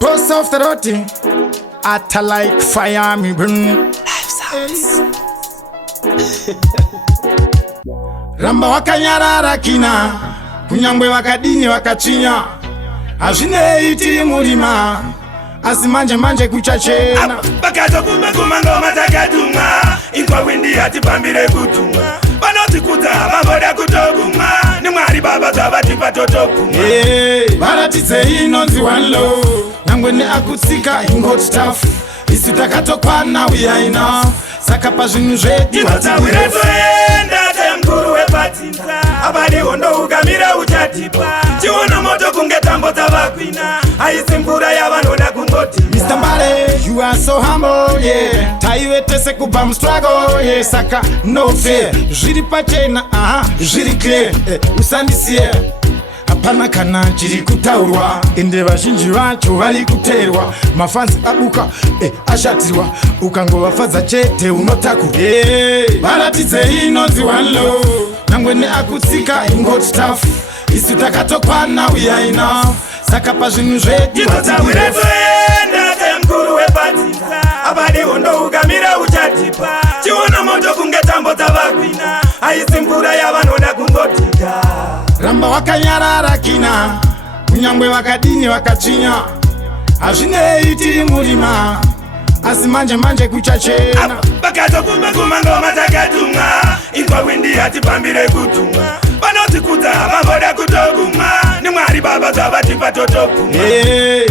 Post off the roti, atta like fire me burn. Ramba wakanyarara kina, kunyangwe wakadini wakachinya. Azvineiti murima, asi manje kuchachena. Bakato kuma ngoma dzakatumwa, ingwa windi hatipambire kutumwa. Vanotikudza vavoda kutogumwa, ni Mwari Baba dzavatipa totogumwa. Varatidze inonzi one love, nyangwe neakutsika ingoti tafu. Isu takatokwana we are enough, saka pazvinhu zvedu tinotsamwira toenda temukuru wepatsinza. Abadi hondo ukamira uchatipa, chiona moto kunge tambo dzavakwina. Haisi mvura yavanoda kungoti Mr. Mbale, you are so humble, yeah. Taiwe tese kubva mustruggle, yeah. Saka no fear, zviri pachena, zviri clear, usandisiye. Hapana kana chiri kutaurwa, ende vazhinji vacho vari kuteerwa. Mafansi abuka, ashatirwa, ukangovafadza chete unotakurwa. Varatidze inonzi one love, nyangwe neakutsika ingoti tafu. Isu takatokwana we are enough, saka pazvinhu zvedu tinotsamwira toenda temukuru wepatsinza. Abadi hondo ukamira uchatipa, chiona moto kunge tambo dzavakwina. Haisi mvura yavanoda kungotika. Ramba wakanyarara kina, kunyangwe wakadini wakachinya. Hazvineiti murima, asi manje kuchachena. Bakato kuma ngoma dzakatumwa, ingwa windi hatipambire kutumwa. Vanotikudza vavoda kutogumwa, ni Mwari Baba dzavatipa totogumwa.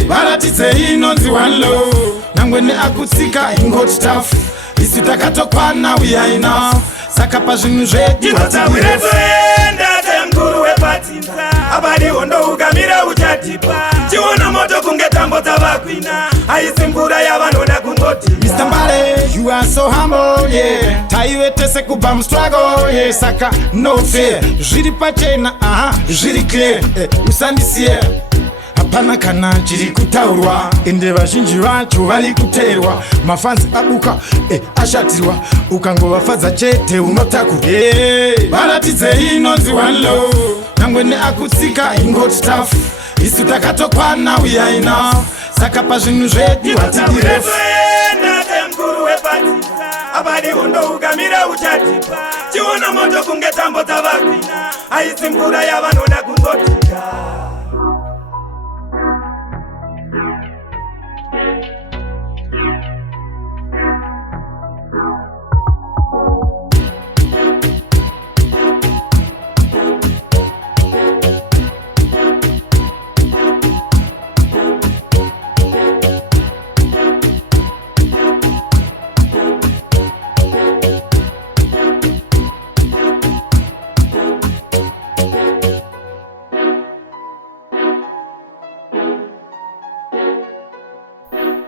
Varatidze inonzi one love, nyangwe neakutsika ingoti tafu. Isu takatokwana we are enough, saka pazvinhu zvedu tinotsamwira toenda temukuru wepatsinza. Abadi hondo ukamira uchatipa, chiona moto kunge tambo dzavakwina. Haisi mvura yavanoda kungoti Mr. Mbale, you are so humble, yeah. Taiwe tese kubva mustruggle, yeah. Saka no fear, zviri pachena, zviri clear, usandisiye. Hapana kana chiri kutaurwa, ende vazhinji vacho vari kuteerwa. Mafansi abuka, ashatirwa, ukangovafadza chete unotakurwa. Varatidze inonzi one love, nyangwe neakutsika ingoti tafu. Isu takatokwana we are enough, saka pazvinhu zvedu tinotsamwira toenda temukuru wepatsinza. Abadi hondo ukamira uchatipa, chiona moto kunge tambo dzavakwina. Haisi mvura yavanoda kungotika.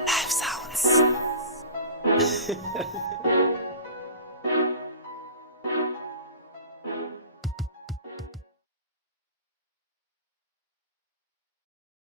Live sounds.